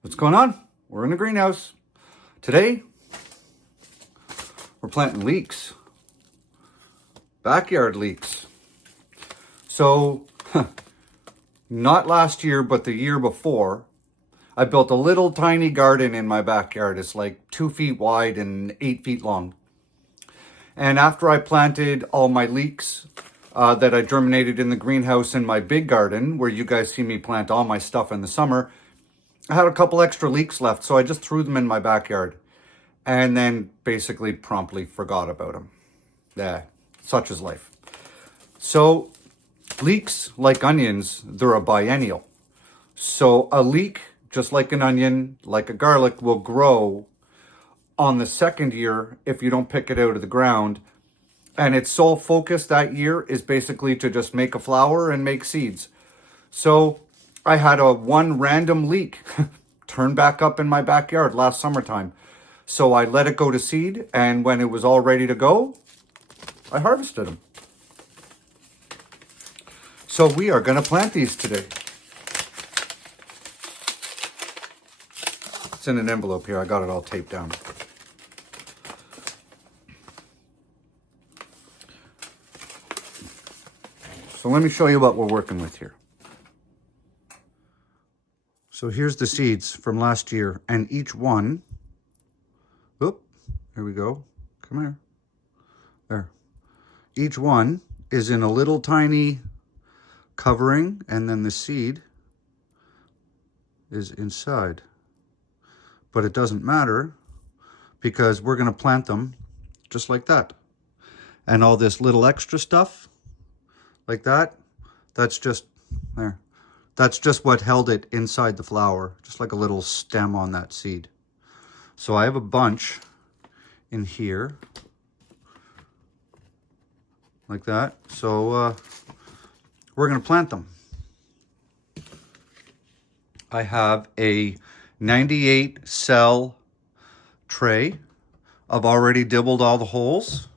What's going on? We're in the greenhouse. Today, we're planting leeks. Backyard leeks. So, not last year, but the year before, I built a little tiny garden in my backyard. It's like 2 feet wide and 8 feet long. And after I planted all my leeks that I germinated in the greenhouse in my big garden, where you guys see me plant all my stuff in the summer, I had a couple extra leeks left, so I just threw them in my backyard and then basically promptly forgot about them. Yeah, such is life. So leeks, like onions, they're a biennial. So a leek, just like an onion, like a garlic, will grow on the second year if you don't pick it out of the ground. And its sole focus that year is basically to just make a flower and make seeds. So I had one random leek turn back up in my backyard last summertime. So I let it go to seed, and when it was all ready to go, I harvested them. So we are going to plant these today. It's in an envelope here. I got it all taped down. So let me show you what we're working with here. So here's the seeds from last year, and each one, oop, here we go, come here, there. Each one is in a little tiny covering, and then the seed is inside. But it doesn't matter, because we're gonna plant them just like that. And all this little extra stuff, like that, that's just, there. That's just what held it inside the flower, just like a little stem on that seed. So I have a bunch in here, like that. So we're gonna plant them. I have a 98 cell tray. I've already dibbled all the holes.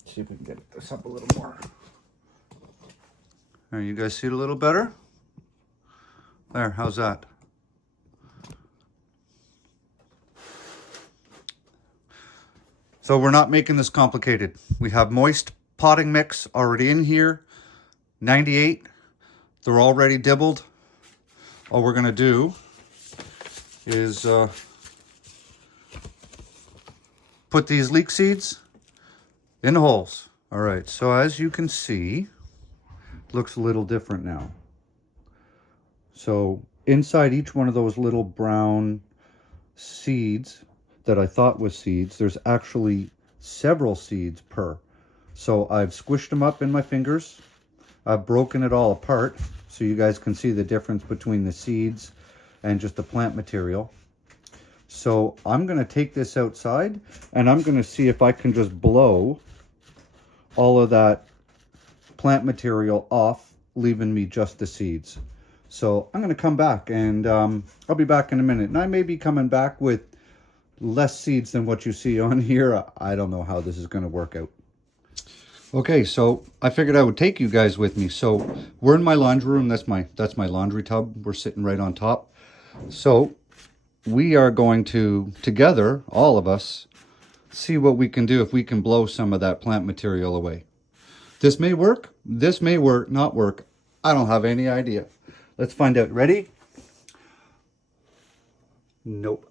Let's see if we can get this up a little more. There, you guys see it a little better? There, how's that? So we're not making this complicated. We have moist potting mix already in here. 98, they're already dibbled. All we're gonna do is put these leek seeds in the holes. All right, so as you can see, looks a little different now. So inside each one of those little brown seeds that I thought was seeds, there's actually several seeds per. So I've squished them up in my fingers. I've broken it all apart so you guys can see the difference between the seeds and just the plant material. So I'm gonna take this outside and I'm gonna see if I can just blow all of that plant material off, leaving me just the seeds. So I'm going to come back, and I'll be back in a minute. And I may be coming back with less seeds than what you see on here. I don't know how this is going to work out. Okay, so I figured I would take you guys with me. So we're in my laundry room. That's my laundry tub. We're sitting right on top. So we are going to, together, all of us, see what we can do if we can blow some of that plant material away. This may work, this may work, not work. I don't have any idea. Let's find out. Ready? Nope.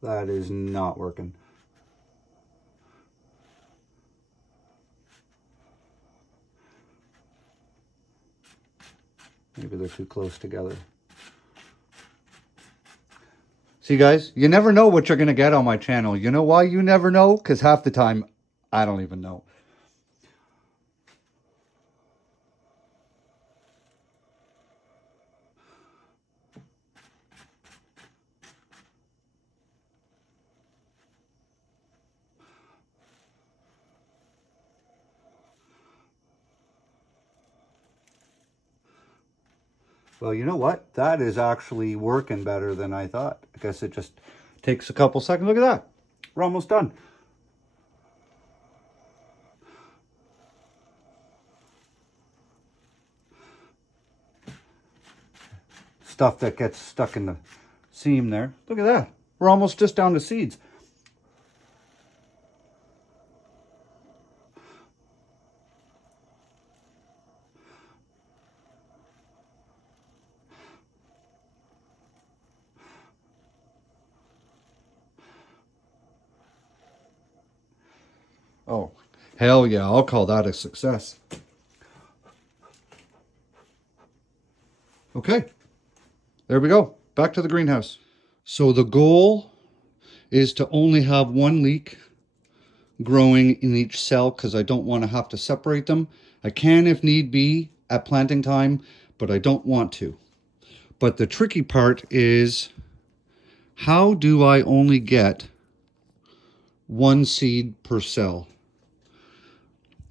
That is not working. Maybe they're too close together. See, guys, you never know what you're going to get on my channel. You know why you never know? Because half the time, I don't even know. Well, you know what? That is actually working better than I thought. I guess it just takes a couple seconds. Look at that. We're almost done. stuff that gets stuck in the seam there. Look at that. We're almost just down to seeds. Oh, hell yeah, I'll call that a success. Okay, there we go. Back to the greenhouse. So the goal is to only have one leek growing in each cell because I don't want to have to separate them. I can if need be at planting time, but I don't want to. But the tricky part is, how do I only get one seed per cell?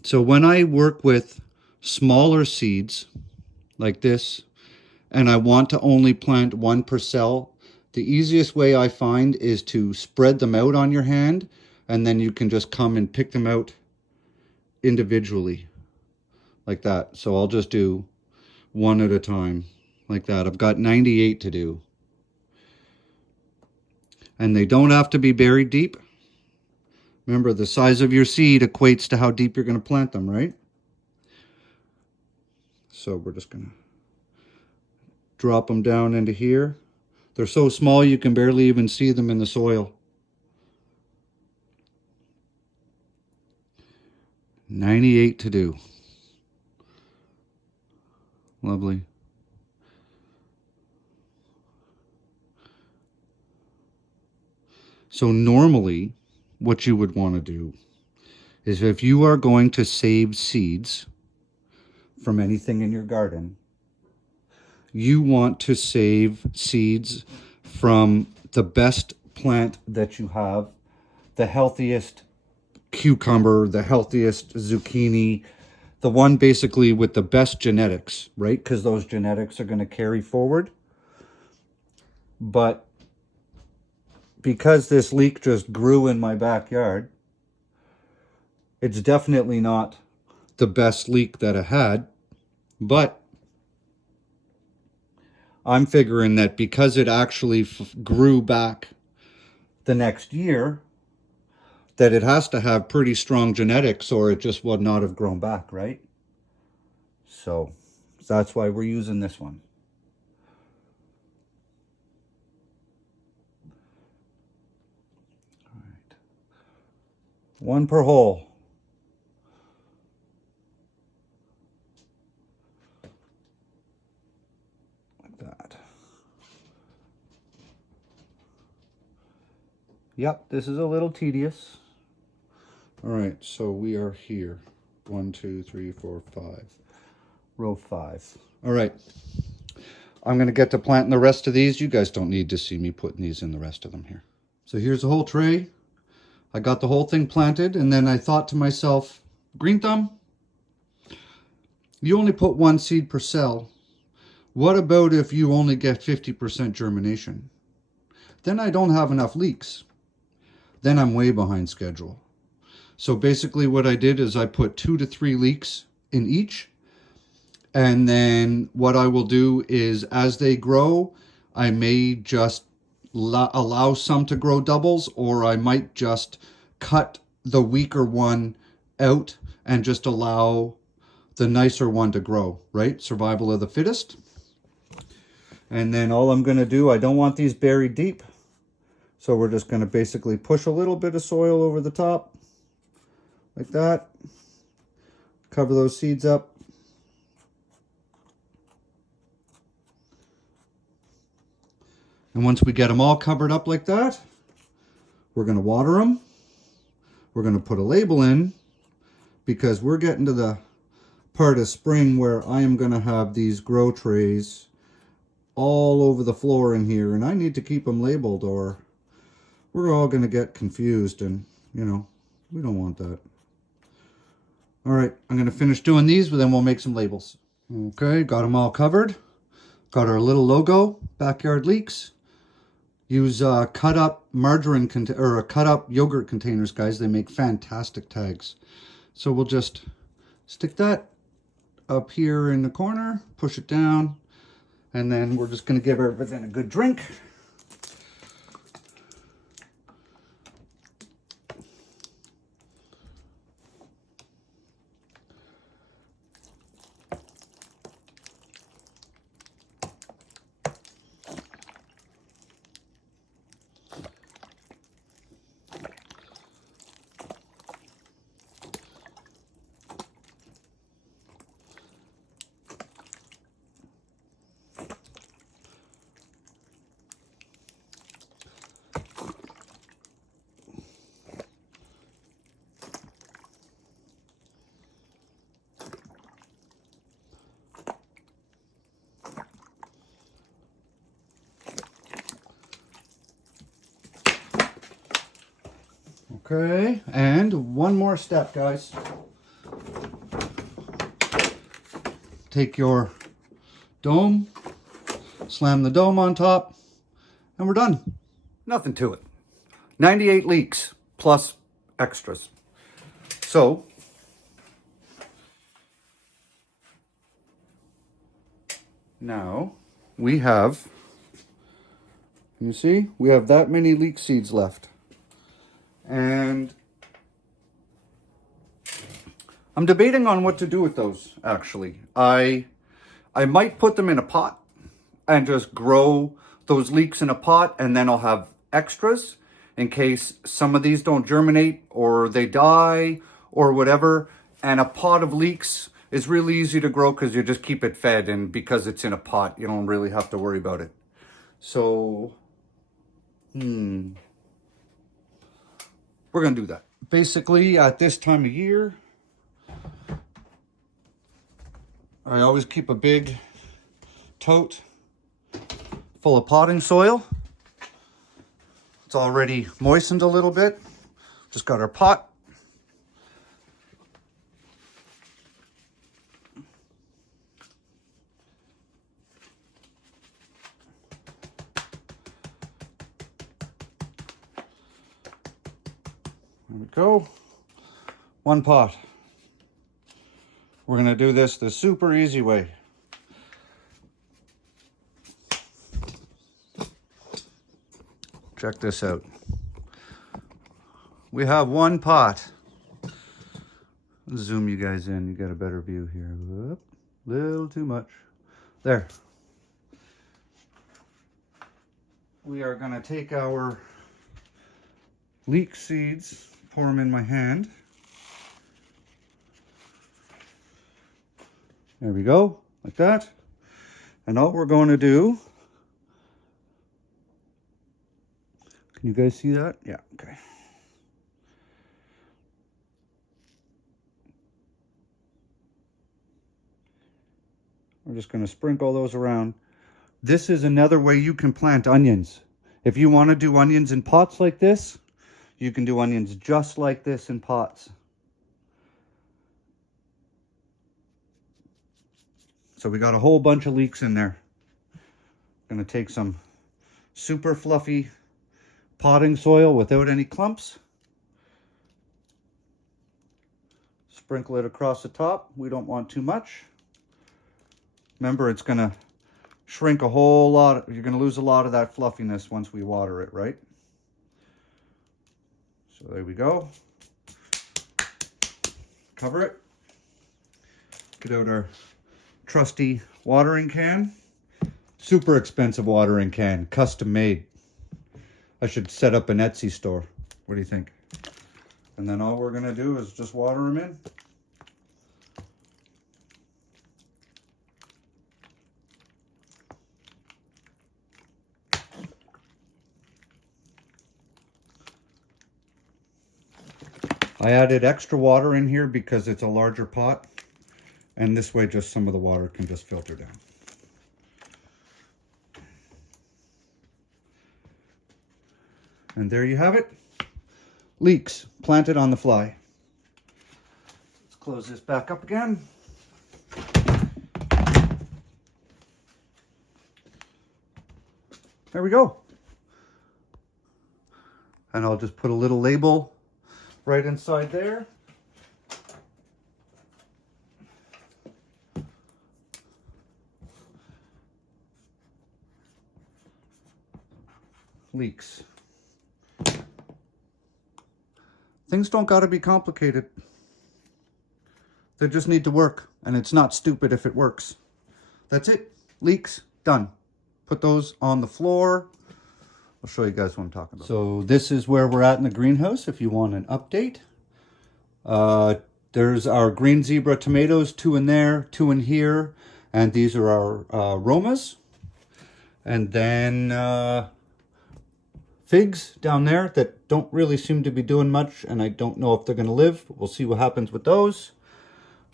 So when I work with smaller seeds like this, and I want to only plant one per cell, the easiest way I find is to spread them out on your hand, and then you can just come and pick them out individually like that. So I'll just do one at a time like that. I've got 98 to do. And they don't have to be buried deep. Remember, the size of your seed equates to how deep you're going to plant them, right? So we're just going to drop them down into here. They're so small you can barely even see them in the soil. 98 to do. Lovely. So normally, what you would want to do is, if you are going to save seeds from anything in your garden, you want to save seeds from the best plant that you have, the healthiest cucumber, the healthiest zucchini, the one basically with the best genetics, right? Because those genetics are going to carry forward. But because this leek just grew in my backyard, it's definitely not the best leek that I had, but I'm figuring that because it actually grew back the next year, that it has to have pretty strong genetics or it just would not have grown back, right? So that's why we're using this one. All right. One per hole. Like that. Yep, this is a little tedious. All right, so we are here. 1, 2, 3, 4, 5. Row 5. All right. I'm going to get to planting the rest of these. You guys don't need to see me putting these in the rest of them here. So here's the whole tray. I got the whole thing planted, and then I thought to myself, Green Thumb, you only put one seed per cell. What about if you only get 50% germination? Then I don't have enough leeks. Then I'm way behind schedule. So basically what I did is I put 2 to 3 leeks in each. And then what I will do is, as they grow, I may just allow some to grow doubles, or I might just cut the weaker one out and just allow the nicer one to grow, right? Survival of the fittest. And then all I'm going to do, I don't want these buried deep. So we're just going to basically push a little bit of soil over the top. Like that. Cover those seeds up. And once we get them all covered up like that, we're going to water them. We're going to put a label in, because we're getting to the part of spring where I am going to have these grow trays all over the floor in here, and I need to keep them labeled, or we're all going to get confused, and you know, we don't want that. All right, I'm going to finish doing these, but then we'll make some labels. Okay, got them all covered. Got our little logo, Backyard Leeks. Use cut up margarine or cut up yogurt containers, guys. They make fantastic tags. So we'll just stick that up here in the corner, push it down. And then we're just going to give everything a good drink. Okay, and one more step, guys. Take your dome, slam the dome on top, and we're done. Nothing to it. 98 leeks plus extras. So, now we have, you see, we have that many leek seeds left. And I'm debating on what to do with those, actually. I might put them in a pot and just grow those leeks in a pot, and then I'll have extras in case some of these don't germinate or they die or whatever. And a pot of leeks is really easy to grow because you just keep it fed, and because it's in a pot, you don't really have to worry about it. So, we're gonna do that. Basically, at this time of year, I always keep a big tote full of potting soil. It's already moistened a little bit. Just got our pot. There we go. One pot. We're gonna do this the super easy way. Check this out. We have one pot. Zoom you guys in, you get a better view here. Whoop, little too much. There. We are gonna take our leek seeds, pour them in my hand. There we go, like that. And all we're going to do, can you guys see that? Yeah, okay. We're just going to sprinkle those around. This is another way you can plant onions. If you want to do onions in pots like this, you can do onions just like this in pots. So we got a whole bunch of leeks in there. Gonna take some super fluffy potting soil without any clumps. Sprinkle it across the top. We don't want too much. Remember, it's gonna shrink a whole lot. You're gonna lose a lot of that fluffiness once we water it, right? So there we go. Cover it. Get out our trusty watering can. Super expensive watering can, custom made. I should set up an Etsy store. What do you think? And then all we're gonna do is just water them in. I added extra water in here because it's a larger pot, and this way just some of the water can just filter down. And there you have it. Leeks planted on the fly. Let's close this back up again. There we go. And I'll just put a little label right inside there. leeks. Things don't got to be complicated. They just need to work, and it's not stupid if it works. That's it. Leeks, done. Put those on the floor. I'll show you guys what I'm talking about. So this is where we're at in the greenhouse if you want an update. There's our green zebra tomatoes, 2 in there, 2 in here, and these are our Romas. And then figs down there that don't really seem to be doing much, and I don't know if they're going to live. We'll see what happens with those.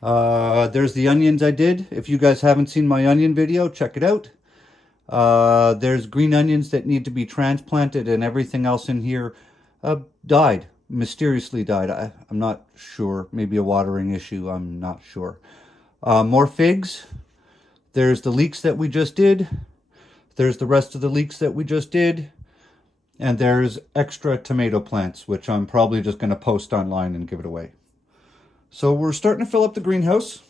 There's the onions I did. If you guys haven't seen my onion video, check it out. There's green onions that need to be transplanted, and everything else in here died. Mysteriously died. I'm not sure. Maybe a watering issue. I'm not sure. More figs. There's the leeks that we just did. There's the rest of the leeks that we just did. And there's extra tomato plants, which I'm probably just going to post online and give it away. So we're starting to fill up the greenhouse.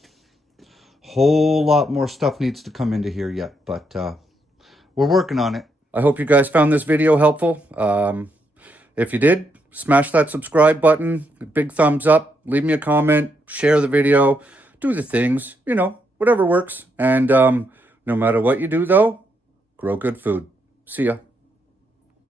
Whole lot more stuff needs to come into here yet, but we're working on it. I hope you guys found this video helpful. If you did, smash that subscribe button, big thumbs up, leave me a comment, share the video, do the things, you know, whatever works. And no matter what you do though, grow good food. See ya.